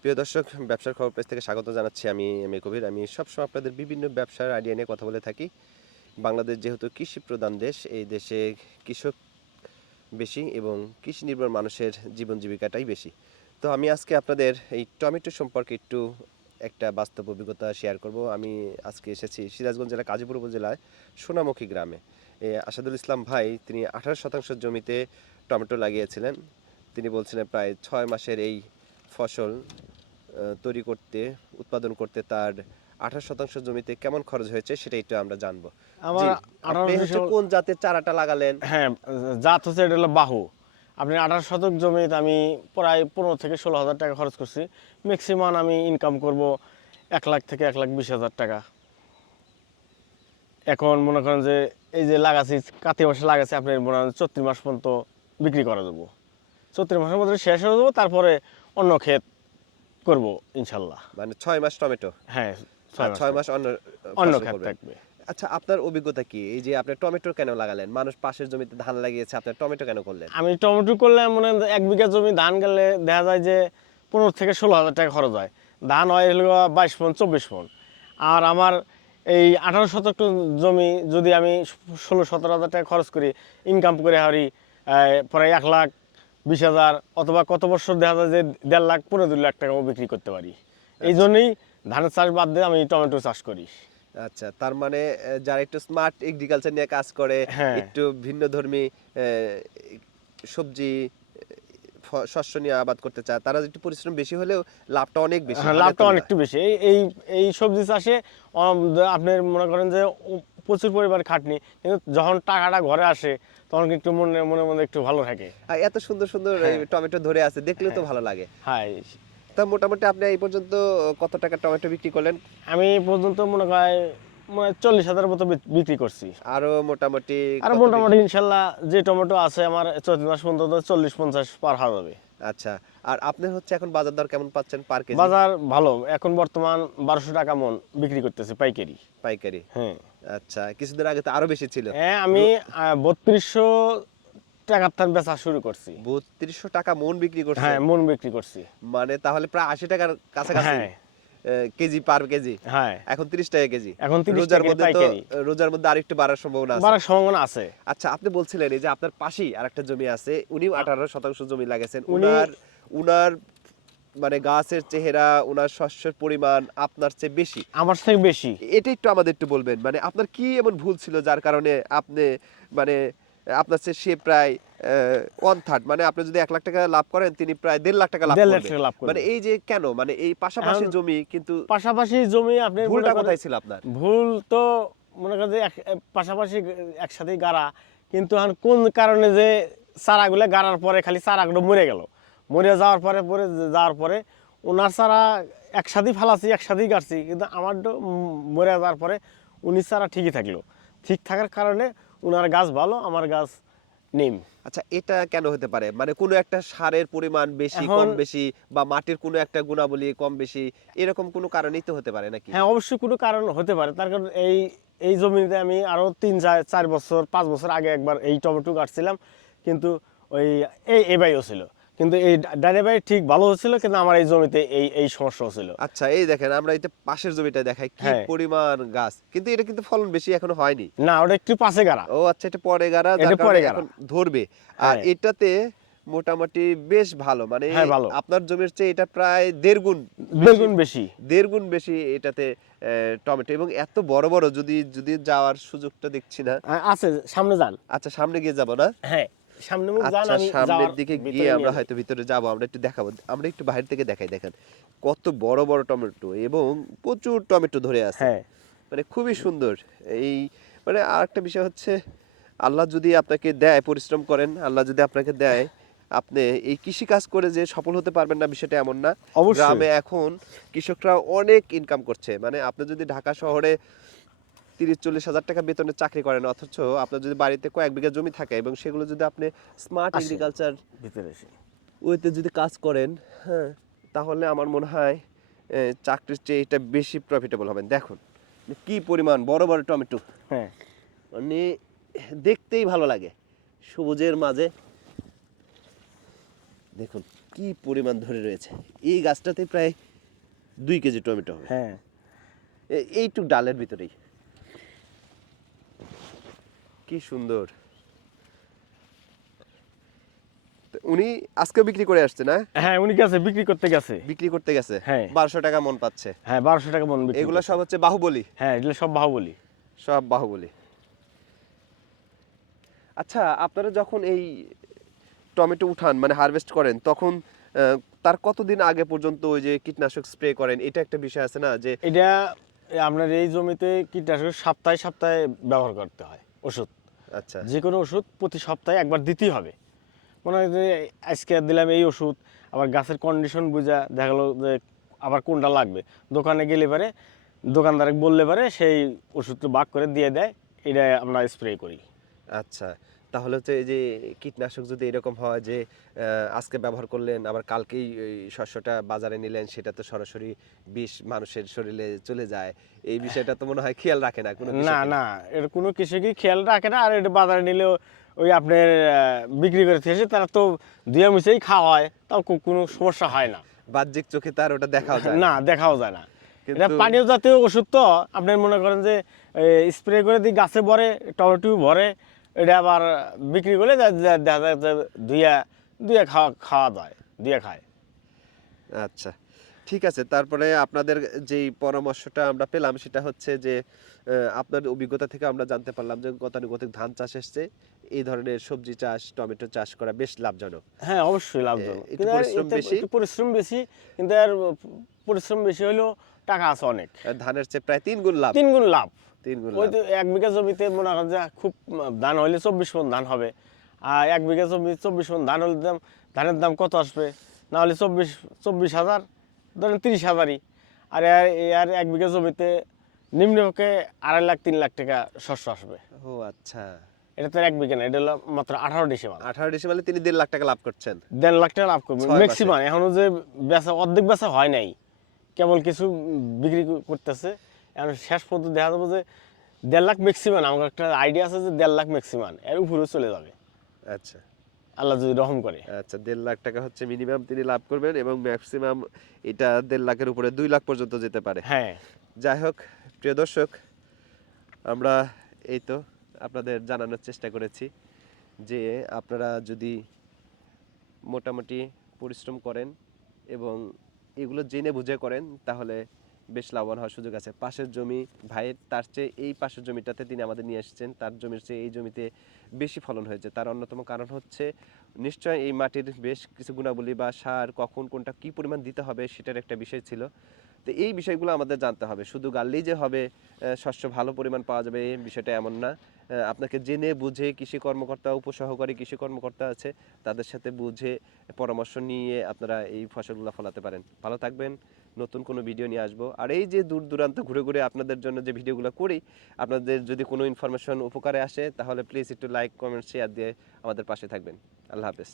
প্রিয় দর্শক, ব্যবসার খবর পেজ থেকে স্বাগত জানাচ্ছি। আমি এম এ কবির। আমি সবসময় আপনাদের বিভিন্ন ব্যবসার আইডিয়া নিয়ে কথা বলে থাকি। বাংলাদেশ যেহেতু কৃষি প্রধান দেশ, এই দেশে কৃষক বেশি এবং কৃষি নির্ভর মানুষের জীবন জীবিকাটাই বেশি। তো আমি আজকে আপনাদের এই টমেটো সম্পর্কে একটু একটা বাস্তব অভিজ্ঞতা শেয়ার করব। আমি আজকে এসেছি সিরাজগঞ্জ জেলা কাজীপুর উপজেলায় সোনামুখী গ্রামে। আসাদুল ইসলাম ভাই, তিনি 18 শতাংশ জমিতে টমেটো লাগিয়েছিলেন। তিনি বলছিলেন প্রায় 6 মাসের এই ফসল তৈরি করতে, উৎপাদন করতে তার 18 শতাংশ জমিতে কেমন খরচ হয়েছে সেটা একটু আমরা জানবো। আমার জি, আপনি 1800 কোন জাতের চারাটা লাগালেন? হ্যাঁ, জাত হচ্ছে এটা হলো বাহু। আপনি 18 শতক জমিতে আমি প্রায় 15 থেকে 16,000 টাকা খরচ করছি। ম্যাক্সিমাম আমি ইনকাম করব 1 লাখ থেকে 1,20,000 টাকা। এখন মনে করেন যে এই যে লাগাচ্ছি, কার্তিক মাসে লাগাচ্ছি, আপনি মনে করেন 34 মাস পর্যন্ত বিক্রি করা যাবো। 34 মাসের মধ্যে শেষ হয়ে যাবো, তারপরে অন্য ক্ষেত করব ইনশাল্লাহ। মানে 6 মাস টমেটো, হ্যাঁ, আর 6 মাস 6 মাস অন্য অন্য ফসল ক্ষেত করবেন। থাকবে। আচ্ছা, আপনার অভিজ্ঞতা কি? এই যে আপনি টমেটো কেন লাগালেন? মানুষ পাশের জমিতে ধান লাগিয়েছে, আপনি টমেটো কেন করলেন? আমি টমেটো করলে মনে হয় 1 বিঘা জমি ধান গেলে দেখা যায় যে 15 থেকে 16,000 টাকা খরচ হয়। ধান হয় হলো 22 মণ 24 মণ। আর আমার এই 18 শতক জমি যদি আমি 16-17,000 টাকা খরচ করি, ইনকাম করে হারি প্রায় 1,20,000, অথবা কত বছর দেখা যায় যে 1.5 লাখ 15 লাখ টাকাও বিক্রি করতে পারি। এই জন্যই ধানের চাষ বাদ দিয়ে আমি টমেটো চাষ করি। আচ্ছা, তার মানে যারা একটু স্মার্ট এগ্রিকালচার নিয়ে কাজ করে, হ্যাঁ, একটু ভিন্নধর্মী সবজি, শস্য নিয়ে আবাদ করতে চায়, তারা একটু পরিশ্রম বেশি হলেও লাভটা অনেক বেশি, হ্যাঁ, হালের লাভটা তুলনায়। অনেকটু বেশি। এই এই এই সবজি চাষে আপনি মনে করেন যে প্রচুর পরিমাণ খাটনি, কিন্তু যখন টাকাটা ঘরে আসে তখন একটু মনের মধ্যে একটু ভালো থাকে। আর এত সুন্দর সুন্দর এই হ্যাঁ, টমেটো ধরে আছে, দেখলেও তো হ্যাঁ, ভালো লাগে। হ্যাঁ। তা মোটামুটি আপনি এই পর্যন্ত কত টাকা টমেটো বিক্রি করলেন? আমি এই পর্যন্ত মনে হয় 40,000 মতো বিক্রি করছি। আরো মোটামুটি আর কত মোটামুটি ইনশাল্লাহ যে টমেটো আছে আমার 14 মাস পর্যন্ত 40-50 পার হওয়া যাবে। আচ্ছা, আর আপনি হচ্ছে এখন বাজার দর কেমন পাচ্ছেন পার কেজি? বাজার ভালো, এখন বর্তমান 1200 টাকা মণ বিক্রি করতেছে পাইকারি। পাইকারি? হ্যাঁ, আচ্ছা, কিছুদিন আগে তো আরো বেশি ছিল। হ্যাঁ, আমি 3200 টাকার থান বেচা শুরু করছি। 3200 টাকা মন বিক্রি হ্যাঁ, করছেন? মন বিক্রি করছি। মানে তাহলে প্রায় 80 টাকার কাছাকাছি হ্যাঁ, কেজি, পার কেজি। হ্যাঁ, এখন 30 টাকা কেজি। এখন 30 রোজার টাকা মধ্যে তো, পাইকারি। রোজার মধ্যে আরেকটু বাড়ার সম্ভাবনা আছে। বাড়ার সম্ভাবনা আছে। আচ্ছা, আপনি বলছিলেন এই যে আপনার পাশেই আরেকটা জমি আছে, উনিও 18 শতাংশ জমি লাগাইছেন। উনি উনার উনার মানে গাছের চেহারা, উনার শস্যের পরিমাণ আপনার চেয়ে বেশি। আমার থেকে বেশি। এটা একটু আমাদের একটু বলবেন, মানে আপনার কি এমন ভুল ছিল যার কারণে আপনি মানে আপনার চেয়ে সে প্রায় 1/3, মানে আপনি যদি 1 লাখ টাকা লাভ করেন, তিনি প্রায় 1.5 লাখ টাকা লাভ 1.5 লাখ করবে। টাকা লাভ মানে করবে। এই যে কেন, মানে এই পাশাপাশি এখন জমি কিন্তু পাশাপাশি জমি আপনি মনে ভুলটা করেন, কোথায় ছিল আপনার? ভুল তো মনে করেন যে পাশাপাশি একসাথেই গাড়া, কিন্তু এখন কোন কারণে যে চারাগুলো গাড়ার পরে খালি চারাগুলো মরে গেল, মরে যাওয়ার পরে ওনার চারা একসাথেই ফালাছি, একসাথেই গাড়ছি, কিন্তু আমার মরে যাওয়ার পরে উনি চারা ঠিকই থাকলো। ঠিক থাকার কারণে ওনার গাছ ভালো, আমার গাছ নিম। আচ্ছা, এটা কেন হতে পারে? মানে কোনো একটা সারের পরিমাণ বেশি এখন কম বেশি, বা মাটির কোনো একটা গুণাবলী কম বেশি, এরকম কোনো কারণেই তো হতে পারে নাকি? হ্যাঁ, অবশ্যই কোনো কারণ হতে পারে। তার কারণ এই এই জমিতে আমি আরো 3-4 বছর 5 বছর আগে একবার এই টমেটো কাটছিলাম, কিন্তু ওই এবারও ছিল, কিন্তু এই ডানে বাই ঠিক ভালো হচ্ছিল, কিন্তু আমার এই জমিতে এই সমস্যা হচ্ছিল। আচ্ছা, এই দেখেন, আমরা এই যে পাশের জমিটা দেখাই, কি হ্যাঁ, পরিমাণ গাছ, কিন্তু এটা কিন্তু ফলন বেশি এখনো হয়নি। না, ওটা একটু পাশে গাড়া। ও আচ্ছা, এটা পরে গাড়া, যার এটা কারণে পরে গাড়া। এখন ধরবে। আর হ্যাঁ, এটাতে মোটামুটি বেশ ভালো, মানে হ্যাঁ, ভালো, আপনার জমির চেয়ে এটা প্রায় 1.5 গুণ বেশি। বেগুন বেশি। 1.5 গুণ বেশি এটাতে টমেটো, এবং এত বড় বড়, যদি যদি যাওয়ার সুযোগটা দেখছি না। আছে, সামনে যান। আচ্ছা, সামনে গিয়ে যাব না? হ্যাঁ, সামনে মুখ যান, আচ্ছা, আমি সামনের যাওয়ার দিকে গিয়ে ভিতরে আমরা নিয়ে যাই। হয়তো ভিতরে যাব, আমরা একটু দেখাবো, আমরা একটু বাইরে থেকে দেখাই। দেখেন কত বড় বড় টমেটো, এবং প্রচুর টমেটো ধরে আছে, হ্যাঁ, মানে খুবই সুন্দর। এই মানে আরেকটা বিষয় হচ্ছে, আল্লাহ যদি আপনাকে দেয়, পরিশ্রম করেন, আল্লাহ যদি আপনাকে দেয়, আপনি এই কৃষি কাজ করে যে সফল হতে পারবেন না বিষয়টা এমন না। অবশ্যই। গ্রামে এখন কৃষকরা অনেক ইনকাম করছে। মানে আপনি যদি ঢাকা শহরে 30-40 হাজার টাকা বেতনে চাকরি করেন, অথচ আপনার যদি বাড়িতে কয়েক বিঘা জমি থাকে, এবং সেগুলো যদি আপনি স্মার্ট আসে এগ্রিকালচার ভিতরে এসে। ওইতে যদি কাজ করেন, হ্যাঁ, তাহলে আমার মনে হয় চাকরির চেয়ে এটা বেশি প্রফিটেবল হবেন। দেখুন কি পরিমাণ বড় বড় টমেটো, হ্যাঁ, মানে দেখতেই ভালো লাগে, সবুজের মাঝে। দেখুন কি পরিমাণ ধরে রয়েছে। এই গাছটাতে প্রায় 2 কেজি টমেটো হবে। হ্যাঁ এইটুক ডালের ভিতরেই কি সুন্দর। তো উনি আজকে বিক্রি করে আসছে না? হ্যাঁ, উনি গেছে বিক্রি করতে গেছে। বিক্রি করতে গেছে। হ্যাঁ 1200 টাকা মন পাচ্ছে। হ্যাঁ 1200 টাকা মন বিক্রি এগুলো করছে। সব হচ্ছে বাহুবলী। হ্যাঁ এগুলো সব বাহুবলী। সব বাহুবলী। আচ্ছা, আপনারা যখন এই টমেটো উঠান মানে হারভেস্ট করেন তখন তার কতদিন আগে পর্যন্ত ওই যে কীটনাশক স্প্রে করেন, এটা একটা বিষয় আছে না যে এটা আপনার এই জমিতে কীটনাশক সপ্তাহে সপ্তাহে ব্যবহার করতে হয় ওষুধ। আচ্ছা যে কোনো ওষুধ প্রতি সপ্তাহে একবার দিতেই হবে। মনে হয় যে আজকে দিলাম এই ওষুধ, আবার গাছের কন্ডিশন বুঝা দেখা গেলো যে আবার কোনটা লাগবে, দোকানে গেলে পারে দোকানদারে বললে পারে সেই ওষুধটা ভাগ করে দিয়ে দেয়, এটা আমরা স্প্রে করি। আচ্ছা, তাহলে হচ্ছে এই যে কীটনাশক যদি এরকম হয় যে আজকে ব্যবহার করলেন আবার কালকেই এই শস্যটা বাজারে নিলেন, সেটা তো সরাসরি বিষ মানুষের শরীরে চলে যায়, এই বিষয়টা তো মনে হয় খেয়াল রাখে না কোনো না কৃষকই। না, এটা কোনো কৃষকই খেয়াল রাখে না। আর এটা বাজারে নিলেও ওই আপনার বিক্রি করে এসে তারা তো দুয়ে মিশেই খাওয়া হয়, তাও কোনো সমস্যা হয় না। বাহ্যিক চোখে তার ওটা দেখাও যায় না দেখাও যায় না। এটা কিন্তু পানীয় জাতীয় ওষুধ, তো আপনার মনে করেন যে স্প্রে করে দিই গাছে ভরে, টমেটো ভরে, এটা আবার বিক্রি করলে দেখা যায় যে দুইয়া দুইয়া খাওয়া যায়, দুইয়া খায়। আচ্ছা ঠিক আছে, তারপরে আপনাদের যেই পরামর্শটা আমরা পেলাম সেটা হচ্ছে যে আপনার অভিজ্ঞতা থেকে আমরা জানতে পারলাম যে গতানুগতিক ধান চাষ এসছে, এই ধরনের সবজি চাষ টমেটো চাষ করা বেশ লাভজনক। হ্যাঁ অবশ্যই লাভজনক, একটু কিন্তু আর পরিশ্রম এতে বেশি। একটু পরিশ্রম বেশি, কিন্তু আর পরিশ্রম বেশি হলেও টাকা আছে অনেক, ধানের চেয়ে প্রায় 3 গুণ লাভ। 3 গুণ লাভ। 3 গুণ ওই লাভ। তো 1 বিঘা জমিতে মনে করেন যে খুব ধান হলে 24 মণ ধান হবে, আর 1 বিঘা জমি 24 মণ ধান হলে ধানের দাম কত আসবে? না হলে 24,000, ধরেন 30,000ই। আর আর 1 বিঘা জমিতে নিম্নপক্ষে 2.5 লাখ 3 লাখ টাকা শস্য আসবে। ও আচ্ছা, এটা তো 1 বিঘা না, এটা হলো মাত্র 18 ডিসিমাল। 18 ডিসেম্বরে তিনি 1.5 লাখ টাকা লাভ করছেন। 1.5 লাখ টাকা লাভ করবে 6 মাসে। ম্যাক্সিমাম। এখনো যে বেচা অর্ধেক বেচা হয় নাই, কেবল কিছু বিক্রি করতেছে। এখন শেষ পর্যন্ত দেখা যাবে যে 1.5 লাখ ম্যাক্সিমাম। আমার একটা আইডিয়া আছে যে 1.5 লাখ ম্যাক্সিমাম, এর উপরেও চলে যাবে আচ্ছা আল্লাহ যদি রহম করে। আচ্ছা, 1.5 লাখ টাকা হচ্ছে মিনিমাম তিনি লাভ করবেন এবং ম্যাক্সিমাম এটা 1.5 লাখের উপরে 2 লাখ পর্যন্ত যেতে পারে। হ্যাঁ যাই হোক প্রিয় দর্শক, আমরা এই তো আপনাদের জানানোর চেষ্টা করেছি যে আপনারা যদি মোটামুটি পরিশ্রম করেন এবং এগুলো জেনে বুঝে করেন তাহলে বেশ লাভবান হওয়ার সুযোগ আছে। পাশের জমি ভাইয়ের, তার চেয়ে এই পাশের জমিটাতে তিনি আমাদের নিয়ে এসেছেন, তার জমির চেয়ে এই জমিতে বেশি ফলন হয়েছে। তার অন্যতম কারণ হচ্ছে নিশ্চয় এই মাটির বেশ কিছু গুণাবলী বা সার কখন কোনটা কী পরিমাণ দিতে হবে সেটার একটা বিষয় ছিল। তো এই বিষয়গুলো আমাদের জানতে হবে, শুধু গাললেই যে হবে শস্য ভালো পরিমাণ পাওয়া যাবে এই বিষয়টা এমন না। আপনাকে জেনে বুঝে কৃষি কর্মকর্তা, উপসহকারী কৃষি কর্মকর্তা আছে, তাদের সাথে বুঝে পরামর্শ নিয়ে আপনারা এই ফসলগুলো ফলাতে পারেন। ভালো থাকবেন, নতুন কোনো ভিডিও নিয়ে আসবো। আর এই যে দূর দূরান্ত ঘুরে ঘুরে আপনাদের জন্য যে ভিডিওগুলো করি, আপনাদের যদি কোনো ইনফরমেশন উপকারে আসে তাহলে প্লিজ একটু লাইক কমেন্ট শেয়ার দিয়ে আমাদের পাশে থাকবেন। আল্লাহ হাফেজ।